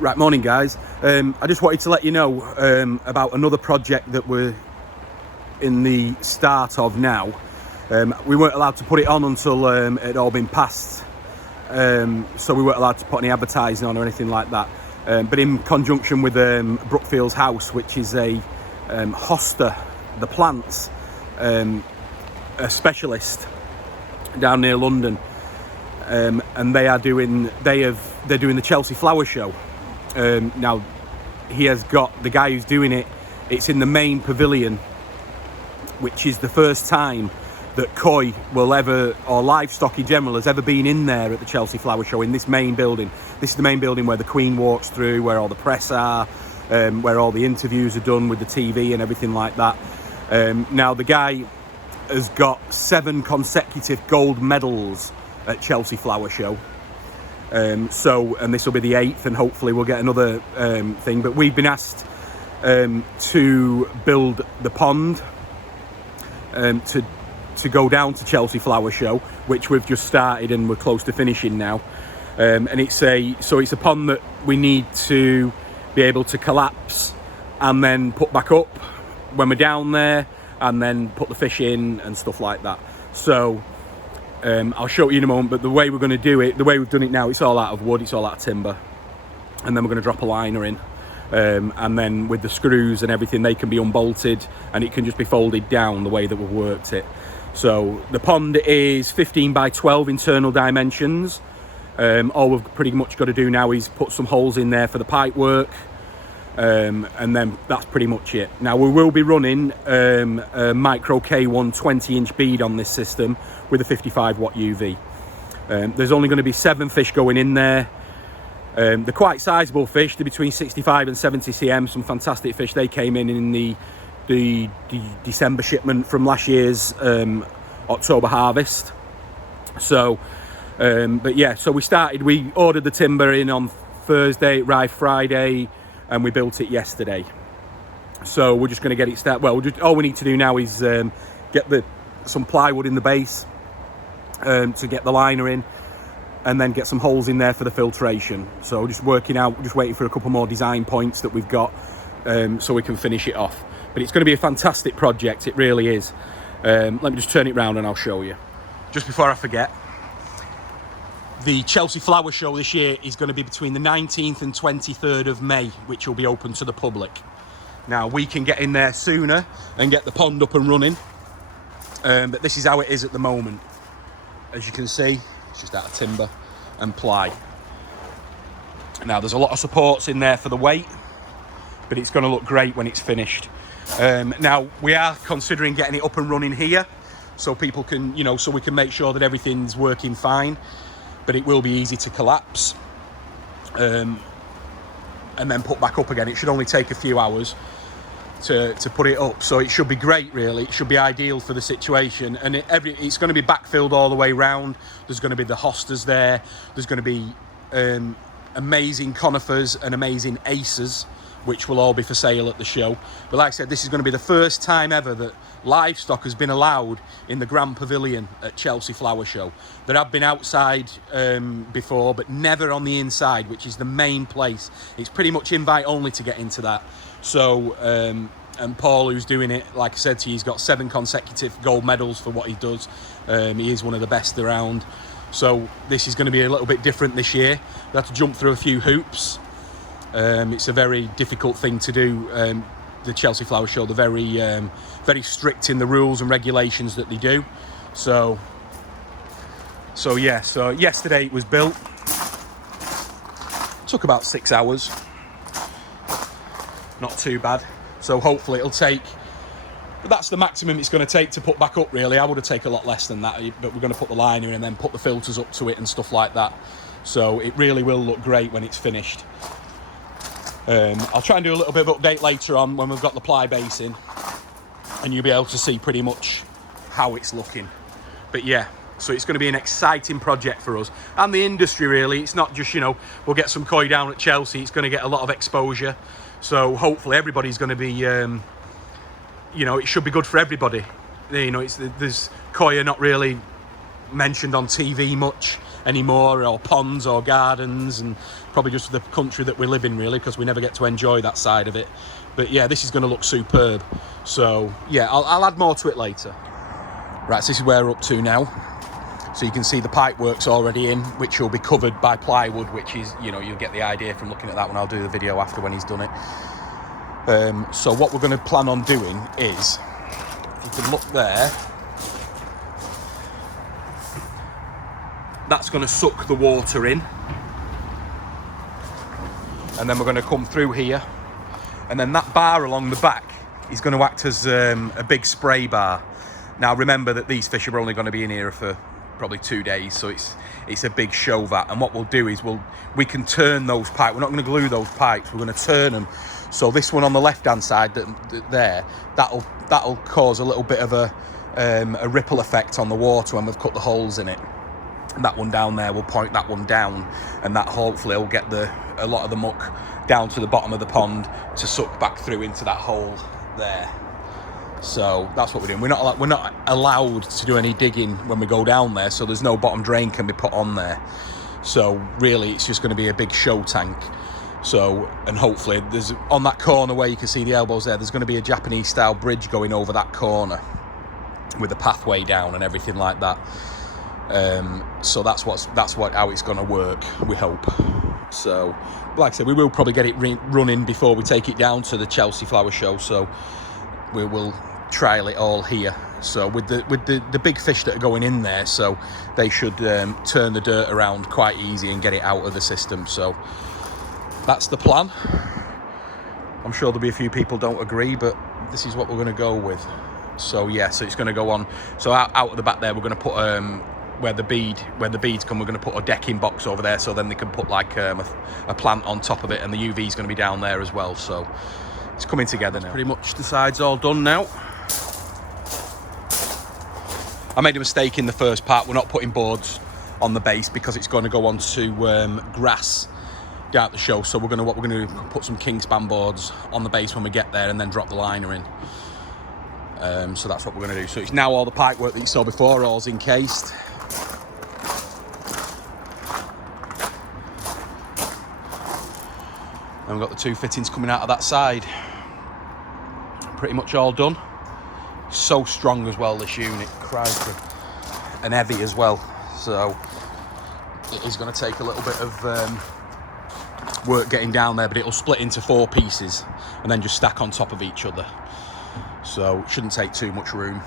Right, morning guys. I just wanted to let you know about another project that we're in the start of now. We weren't allowed to put it on until it had all been passed, so we weren't allowed to put any advertising on or anything like that. But in conjunction with Brookfield's House, which is a hosta, the plants, a specialist down near London, and they're doing the Chelsea Flower Show. Now he has got the guy who's doing it. It's in the main pavilion, which is the first time that koi will ever, or livestock in general, has ever been in there at the Chelsea Flower Show in this main building. This is the main building where the Queen walks through, where all the press are, where all the interviews are done with the TV and everything like that. Now the guy has got 7 consecutive gold medals at Chelsea Flower Show. And this will be the 8th, and hopefully we'll get another thing. But we've been asked to build the pond to go down to Chelsea Flower Show, which we've just started and we're close to finishing now. And it's a pond that we need to be able to collapse and then put back up when we're down there, and then put the fish in and stuff like that. So I'll show you in a moment, but the way we're going to do it, the way we've done it now, it's all out of wood, it's all out of timber, and then we're going to drop a liner in, and then with the screws and everything, they can be unbolted and it can just be folded down the way that we've worked it. So the pond is 15 by 12 internal dimensions. All we've pretty much got to do now is put some holes in there for the pipe work, and then that's pretty much it. Now we will be running a micro K1 20-inch bead on this system with a 55 watt UV. There's only going to be 7 fish going in there. They're quite sizable fish. They're between 65 and 70 cm. Some fantastic fish. They came in the December shipment from last year's October harvest. So but yeah, so we ordered the timber in on Thursday, arrived Friday, and we built it yesterday. So we're just going to get it started. Well, all we need to do now is get some plywood in the base to get the liner in, and then get some holes in there for the filtration. So just working out, just waiting for a couple more design points that we've got, so we can finish it off. But it's going to be a fantastic project, it really is. Let me just turn it round and I'll show you. Just before I forget, the Chelsea Flower Show this year is going to be between the 19th and 23rd of May, which will be open to the public. Now, we can get in there sooner and get the pond up and running, but this is how it is at the moment. As you can see, it's just out of timber and ply. Now, there's a lot of supports in there for the weight, but it's going to look great when it's finished. Now, we are considering getting it up and running here, so people can, so we can make sure that everything's working fine. But it will be easy to collapse and then put back up again. It should only take a few hours to put it up, so it should be great, really. It should be ideal for the situation, and it's going to be backfilled all the way round. There's going to be the hostas there. There's going to be amazing conifers and amazing acers, which will all be for sale at the show. But like I said, this is going to be the first time ever that livestock has been allowed in the Grand Pavilion at Chelsea Flower Show. There have been outside before, but never on the inside, which is the main place. It's pretty much invite only to get into that. So, and Paul, who's doing it, like I said to you, he's got 7 consecutive gold medals for what he does. He is one of the best around. So this is going to be a little bit different this year. We have to jump through a few hoops. It's a very difficult thing to do. The Chelsea Flower Show, they're very strict in the rules and regulations that they do. So yeah, so yesterday it was built. Took about 6 hours. Not too bad. So hopefully it'll take, but that's the maximum it's going to take to put back up, really. I would have taken a lot less than that, but we're going to put the liner in and then put the filters up to it and stuff like that. So it really will look great when it's finished. I'll try and do a little bit of update later on when we've got the ply base in, and you'll be able to see pretty much how it's looking. But yeah, so it's going to be an exciting project for us and the industry, really. It's not just, we'll get some koi down at Chelsea. It's going to get a lot of exposure. So hopefully everybody's going to be, it should be good for everybody. There's koi are not really mentioned on TV much anymore, or ponds or gardens, and probably just the country that we live in, really, because we never get to enjoy that side of it. But yeah, this is going to look superb. So yeah, I'll add more to it later. Right, so this is where we're up to now. So you can see the pipe work's already in, which will be covered by plywood, which is, you know, you'll get the idea from looking at that when I'll do the video after when he's done it. So what we're going to plan on doing is, if you can look there, that's going to suck the water in. And then we're going to come through here. And then that bar along the back is going to act as a big spray bar. Now remember that these fish are only going to be in here for probably 2 days, so it's a big show vat. And what we'll do is we can turn those pipes. We're not going to glue those pipes, we're going to turn them. So this one on the left hand side that'll cause a little bit of a ripple effect on the water when we've cut the holes in it. And that one down there will point that one down, and that hopefully will get a lot of the muck down to the bottom of the pond to suck back through into that hole there. So that's what we're doing. We're not allowed to do any digging when we go down there, so there's no bottom drain can be put on there. So really it's just going to be a big show tank. So, and hopefully there's, on that corner where you can see the elbows there's going to be a Japanese style bridge going over that corner with a pathway down and everything like that. So that's how it's going to work, we hope. So like I said, we will probably get it running before we take it down to the Chelsea Flower Show, so we will trial it all here. So with the big fish that are going in there, so they should turn the dirt around quite easy and get it out of the system. So that's the plan. I'm sure there'll be a few people don't agree, but this is what we're going to go with. So yeah, so it's going to go on. So out of the back there, we're going to put where the beads come, we're going to put a decking box over there, so then they can put like a plant on top of it, and the UV is going to be down there as well. So it's coming together now. Pretty much the side's all done now. I made a mistake in the first part. We're not putting boards on the base because it's going to go onto grass down at the show. So what we're going to do, put some king span boards on the base when we get there, and then drop the liner in. So that's what we're going to do. So it's now all the pipe work that you saw before, all's encased. And we've got the 2 fittings coming out of that side. Pretty much all done. So strong as well, this unit, crikey, and heavy as well. So it is going to take a little bit of work getting down there, but it'll split into 4 pieces and then just stack on top of each other. So it shouldn't take too much room.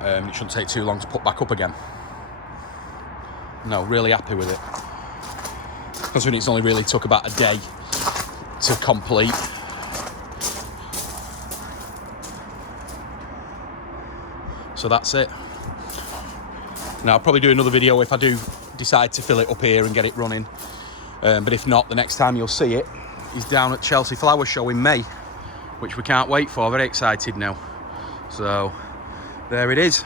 It shouldn't take too long to put back up again. No, really happy with it. Considering it's only really took about a day to complete. So that's it. Now I'll probably do another video if I do decide to fill it up here and get it running. But if not, the next time you'll see it is down at Chelsea Flower Show in May, which we can't wait for. Very excited now. So there it is.